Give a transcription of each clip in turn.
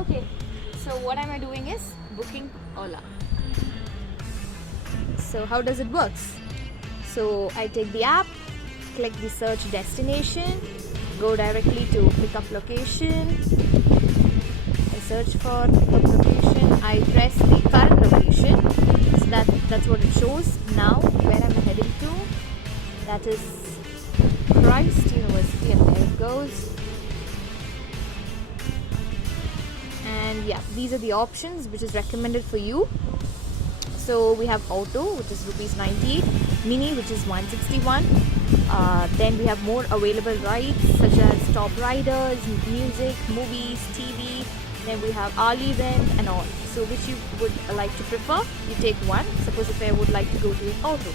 Okay, so what am I doing is booking Ola. So how does it works? So I take the app, click the search destination, go directly to pickup location. I search for pickup location. I press the current location. So that's what it shows now. Where I'm heading to. That is Christ University, and there it goes. And yeah, these are the options which is recommended for you. So we have auto, which is rupees 98, mini, which is 161. Then we have more available rides such as top riders, music, movies, TV. Then we have hourly rent and all. So which you would like to prefer, you take one. Suppose if I would like to go to an auto,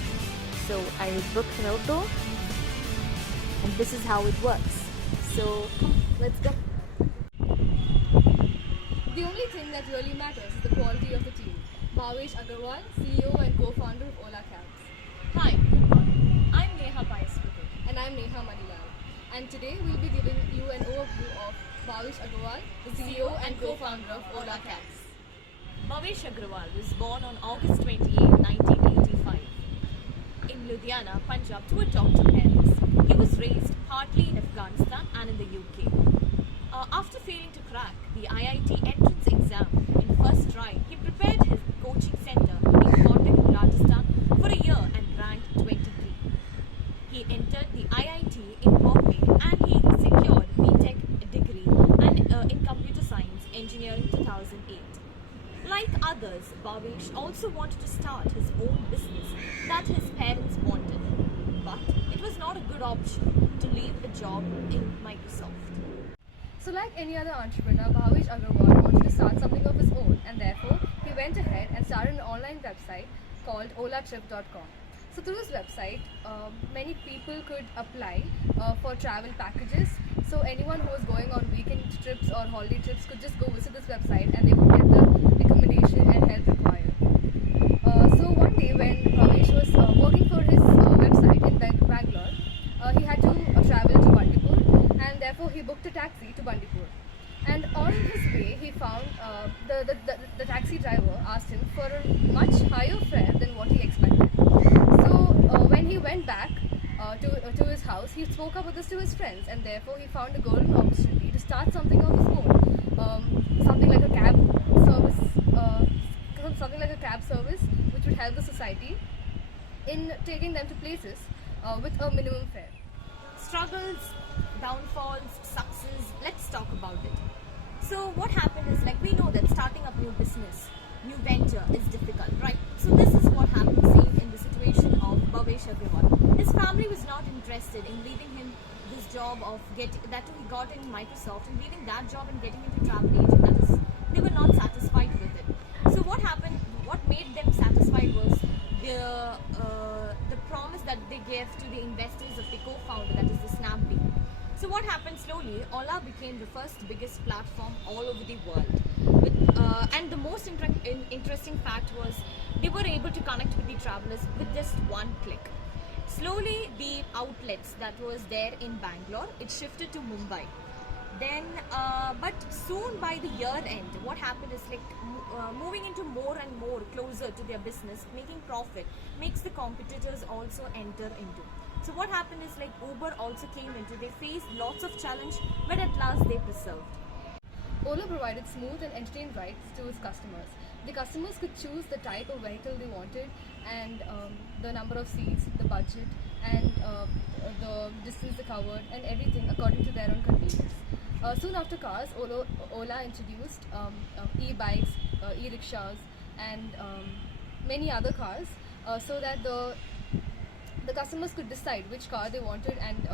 so I will book an auto, and this is how it works. So let's go. The only thing that really matters is the quality of the team. Bhavesh Agarwal, CEO and co-founder of Ola Cabs. Hi, good morning. I'm Neha Paispati. And I'm Neha Manilal. And today we'll be giving you an overview of Bhavesh Agarwal, the CEO and co-founder of Ola Cabs. Bhavesh Agrawal was born on August 28, 1985 in Ludhiana, Punjab to a doctor parents. He was raised partly in Afghanistan and in the UK. After failing to crack the IIT entrance exam in first try, he prepared his coaching center in Kotak, Rajasthan for a year and ranked 23. He entered the IIT in Bombay and he secured BTech degree and in computer science engineering 2008. Like others, Bhavesh also wanted to start his own business that his parents wanted, but it was not a good option to leave a job in Microsoft. So like any other entrepreneur, Bhavesh Agarwal wanted to start something of his own, and therefore he went ahead and started an online website called olatrip.com. So through this website, many people could apply for travel packages. So anyone who was going on weekend trips or holiday trips could just go visit this website and they would get the accommodation and help required. So one day when Bhavesh was working for his website in Bangalore, he had to travel to Bandipur, and therefore he booked a taxi to Bandipur. And on his way, he found the taxi driver asked him for a much higher fare than what he expected. So when he went back to his house, he spoke up with this to his friends, and therefore he found a golden opportunity to start something of his own, something like a cab service, which would help the society in taking them to places with a minimum fare. Struggles, downfalls, success, let's talk about it. So what happened is, like, we know that starting up new business, new venture is difficult, right? So this is what happened seen in the situation of Bhavesh Agrawal. His family was not interested in leaving him this job of getting that he got in Microsoft, and leaving that job and getting into travel agent. That is, they were not satisfied with it. So what happened? What made them satisfied was the promise that they gave to the investors of the co-founder, that is the Snapdeal. So what happened slowly? Ola became the first biggest platform all over the world. And the most interesting fact was they were able to connect with the travelers with just one click. Slowly, the outlets that was there in Bangalore, it shifted to Mumbai. Then, but soon by the year end, what happened is, like, moving into more and more closer to their business, making profit, makes the competitors also enter into. So what happened is, like, Uber also came into, they faced lots of challenge, but at last they persevered. Ola provided smooth and entertaining rides to its customers. The customers could choose the type of vehicle they wanted, and the number of seats, the budget, and the distance they covered, and everything according to their own convenience. Soon after cars, Ola introduced e-bikes, e-rickshaws, and many other cars, so that the customers could decide which car they wanted, and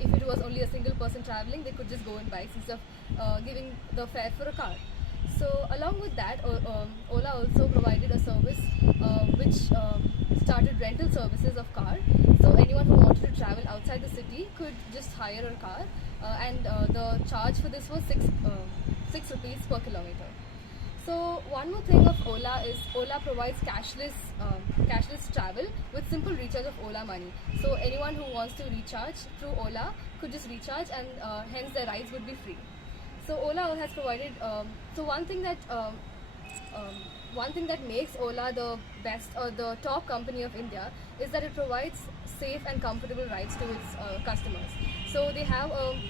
if it was only a single person traveling, they could just go in bikes instead of giving the fare for a car. So along with that, Ola also provided a service which started rental services of car. So anyone who wanted to travel outside the city could just hire a car, and the charge for this was 6 rupees per kilometer. So one more thing of Ola is Ola provides cashless travel with simple recharge of Ola money. So anyone who wants to recharge through Ola could just recharge, and hence their rides would be free. So Ola has provided. So one thing that makes Ola the best or the top company of India is that it provides safe and comfortable rides to its customers. So they have a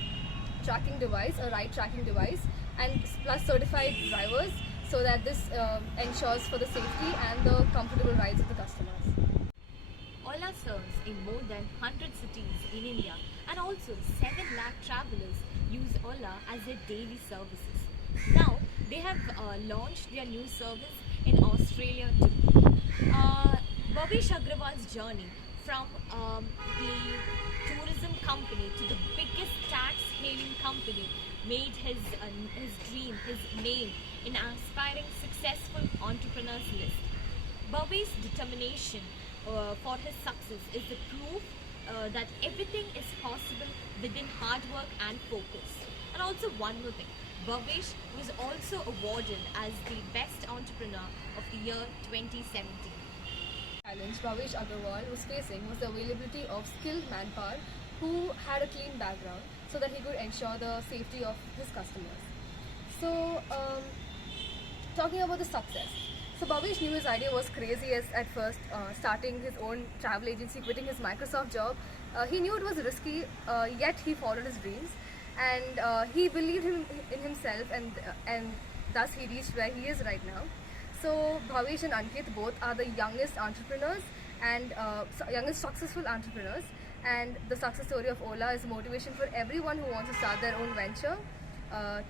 tracking device, a ride tracking device, and plus certified drivers, so that this ensures for the safety and the comfortable rides of the customers. Ola serves in more than 100 cities in India, and also 7 lakh travelers use Ola as their daily services. Now, they have launched their new service in Australia too. Bhavish Agrawal's journey from the tourism company to the biggest tax-hailing company made his dream, his name in aspiring successful entrepreneurs list. Bobby's determination for his success is the proof that everything is possible within hard work and focus. And also one more thing, Bhavesh was also awarded as the best entrepreneur of the year 2017. Challenge Bhavesh Agrawal was facing was the availability of skilled manpower who had a clean background, so that he could ensure the safety of his customers. So, talking about the success. So Bhavesh knew his idea was crazy at first, starting his own travel agency, quitting his Microsoft job. He knew it was risky, yet he followed his dreams, and he believed in himself, and thus he reached where he is right now. So Bhavesh and Ankit both are the youngest entrepreneurs and youngest successful entrepreneurs. And the success story of Ola is motivation for everyone who wants to start their own venture,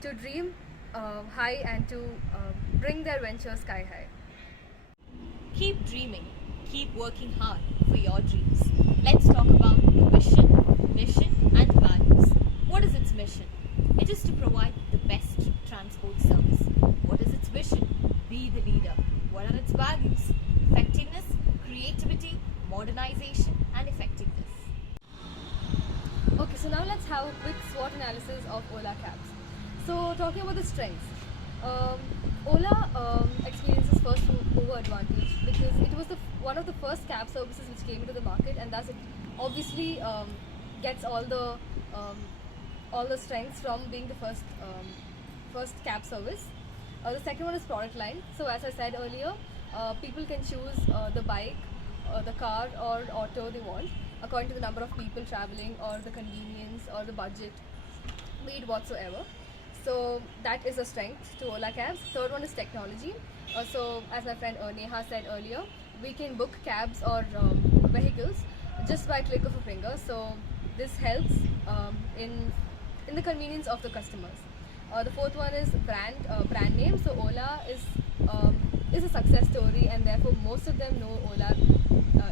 to dream high and to bring their venture sky high. Keep dreaming, keep working hard for your dreams. Let's talk about the vision, mission, and values. What is its mission? It is to provide the best transport service. What is its vision? Be the leader. What are its values? Effectiveness, creativity, modernization, and effectiveness. Okay, so now let's have a quick SWOT analysis of Ola cabs. So talking about the strengths, Ola experiences first mover advantage because it was one of the first cab services which came into the market, and thus it obviously gets all the strengths from being the first cab service. The second one is product line. So as I said earlier, people can choose the bike, the car or auto they want according to the number of people traveling or the convenience or the budget, be it whatsoever. So that is a strength to Ola cabs. Third one is technology. So as my friend Neha said earlier, we can book cabs or vehicles just by a click of a finger. So this helps in the convenience of the customers. The fourth one is brand name. So Ola is a success story, and therefore most of them know Ola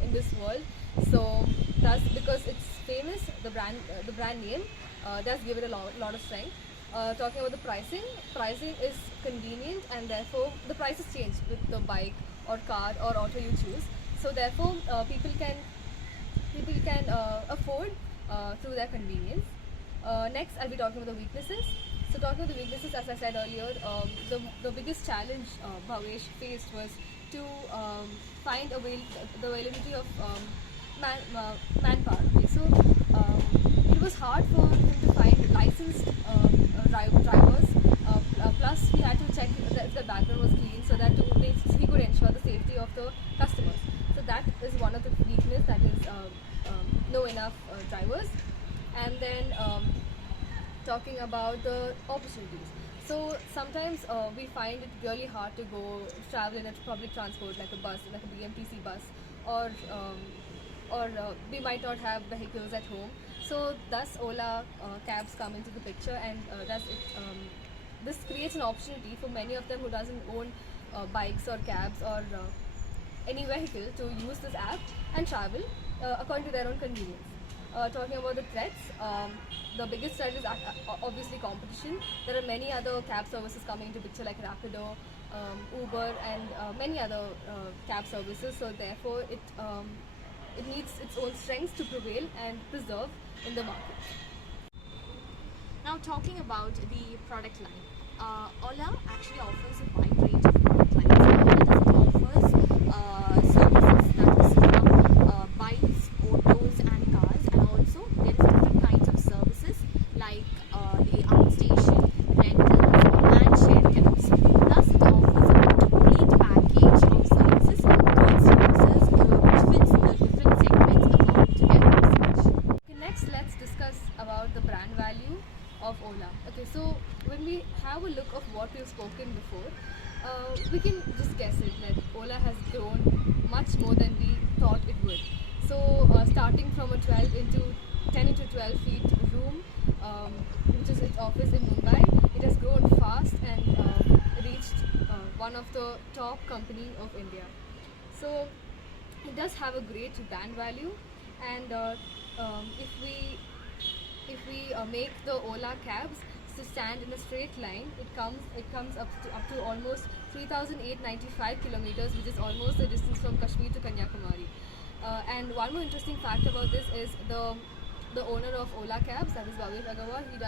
in this world. So thus, because it's famous, the brand name does give it a lot of strength. Talking about the pricing is convenient, and therefore the prices change with the bike or car or auto you choose. So therefore people can afford through their convenience. Next, I'll be talking about the weaknesses. So talking about the weaknesses, as I said earlier, the biggest challenge Bhavesh faced was to find the availability of manpower. Okay, so it was hard for him to find licensed drivers. Plus, he had to check if the background was clean, so that he could ensure the safety of the customers. So that is one of the weaknesses, that is no enough drivers. And then talking about the opportunities. So sometimes we find it really hard to go travel in a public transport like a bus, like a BMTC bus, or we might not have vehicles at home. So thus Ola cabs come into the picture, and this creates an opportunity for many of them who doesn't own bikes or cabs or any vehicle to use this app and travel according to their own convenience. Talking about the threats, the biggest threat is obviously competition. There are many other cab services coming into picture like Rapido, Uber, and many other cab services. So therefore, it needs its own strengths to prevail and preserve in the market. Now talking about the product line, Ola actually offers a wide range of product lines. Ola offers services that is from bikes, autos and cars, and also there is different kinds of services like the outstation, rental, have a look of what we've spoken before, we can just guess it that Ola has grown much more than we thought it would. So starting from a 12 into 10 into 12 feet room, which is its office in Mumbai, it has grown fast and reached one of the top company of India. So it does have a great brand value, and if we make the Ola cabs to stand in a straight line, it comes up to almost 3,895 kilometers, which is almost the distance from Kashmir to Kanyakumari. And one more interesting fact about this is the owner of Ola cabs, that is Bhavesh Agarwal. He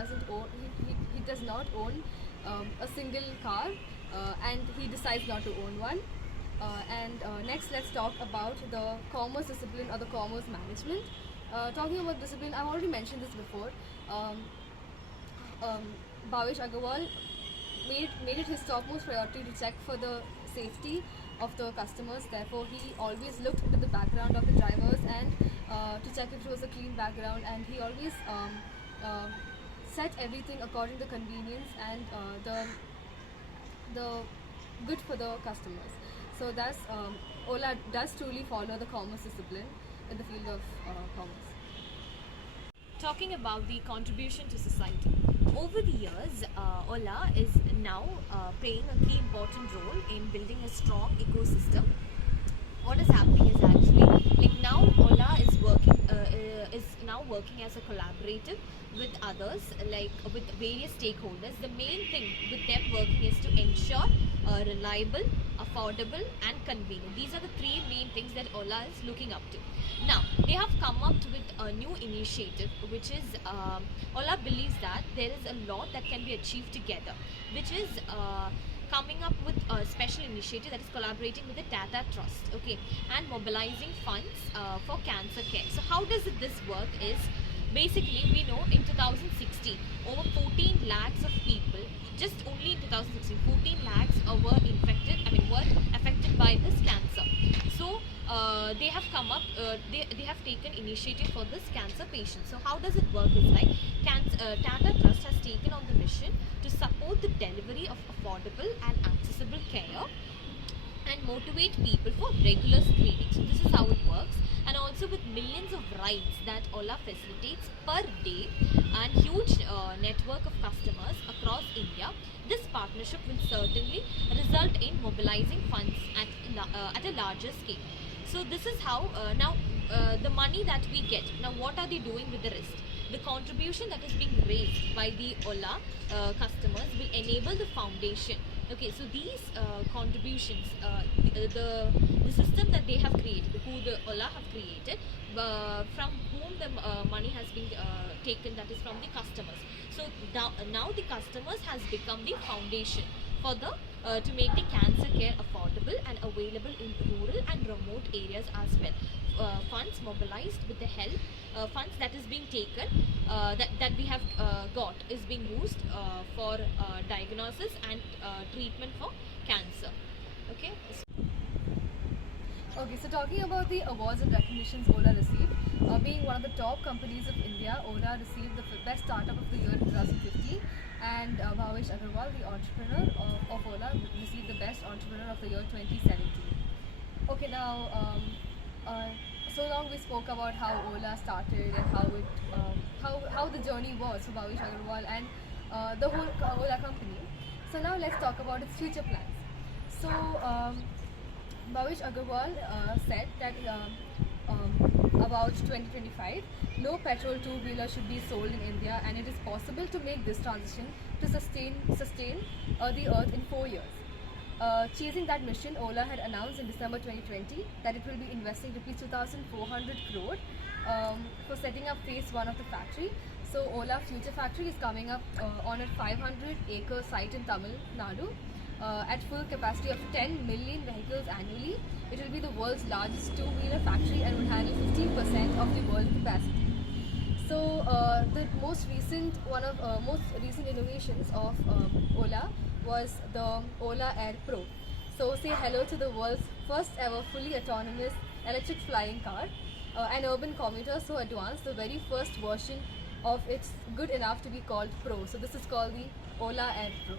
does not own a single car, and he decides not to own one. Next, let's talk about the commerce discipline or the commerce management. Talking about discipline, I've already mentioned this before. Bhavesh Agarwal made it his topmost priority to check for the safety of the customers. Therefore, he always looked into the background of the drivers and to check if it was a clean background, and he always set everything according to convenience and the good for the customers. So thus, Ola does truly follow the commerce discipline in the field of commerce. Talking about the contribution to society. Over the years, Ola is now playing a key important role in building a strong ecosystem. What is happening is actually like now Ola is now working as a collaborative with others, like with various stakeholders. The main thing with them working is to ensure reliable, affordable and convenient. These are the three main things that Ola is looking up to. Now they have come up with a new initiative, which is Ola believes that there is a lot that can be achieved together, which is coming up with a special initiative that is collaborating with the Tata Trust, okay, and mobilizing funds for cancer care. So how does this work is, basically we know in 2016 over 14 lakhs of people, just only in 2016 14 lakhs were affected by this cancer. So they have come up, they have taken initiative for this cancer patient. So how does it work is like Tata Trust has taken on the mission to support the delivery of affordable and accessible care and motivate people for regular screening. So this is how it works. And also with millions of rides that Ola facilitates per day and huge network of customers across India, this partnership will certainly result in mobilizing funds at a larger scale. So this is how now the money that we get, now what are they doing with the rest? The contribution that is being raised by the Ola customers will enable the foundation. Okay, so these contributions, the system that they have created, who the Ola have created, from whom the money has been taken, that is from the customers. So now the customers has become the foundation for the to make the cancer care affordable and available in rural and remote areas as well. Funds mobilized with the help, funds that is being taken, that we have got is being used for diagnosis and treatment for cancer. Okay. Okay, so talking about the awards and recognitions Ola received, being one of the top companies of India, Ola received the best startup of the year in 2015, and Bhavesh Agarwal, the entrepreneur of Ola, received the best entrepreneur of the year 2017. Okay, now so long we spoke about how Ola started and how the journey was for Bhavesh Agarwal and the whole Ola company. So now let's talk about its future plans. So Bhavesh Agarwal said that about 2025, no petrol two-wheeler should be sold in India, and it is possible to make this transition to sustain the earth in 4 years. Chasing that mission, Ola had announced in December 2020 that it will be investing Rs 2,400 crore for setting up phase 1 of the factory. So Ola Future Factory is coming up on a 500-acre site in Tamil Nadu. At full capacity of 10 million vehicles annually, it will be the world's largest two-wheeler factory and will handle 15% of the world capacity. So the most recent innovations of Ola was the Ola Air Pro. So say hello to the world's first ever fully autonomous electric flying car, an urban commuter so advanced, the very first version of it's good enough to be called Pro. So this is called the Ola Air Pro.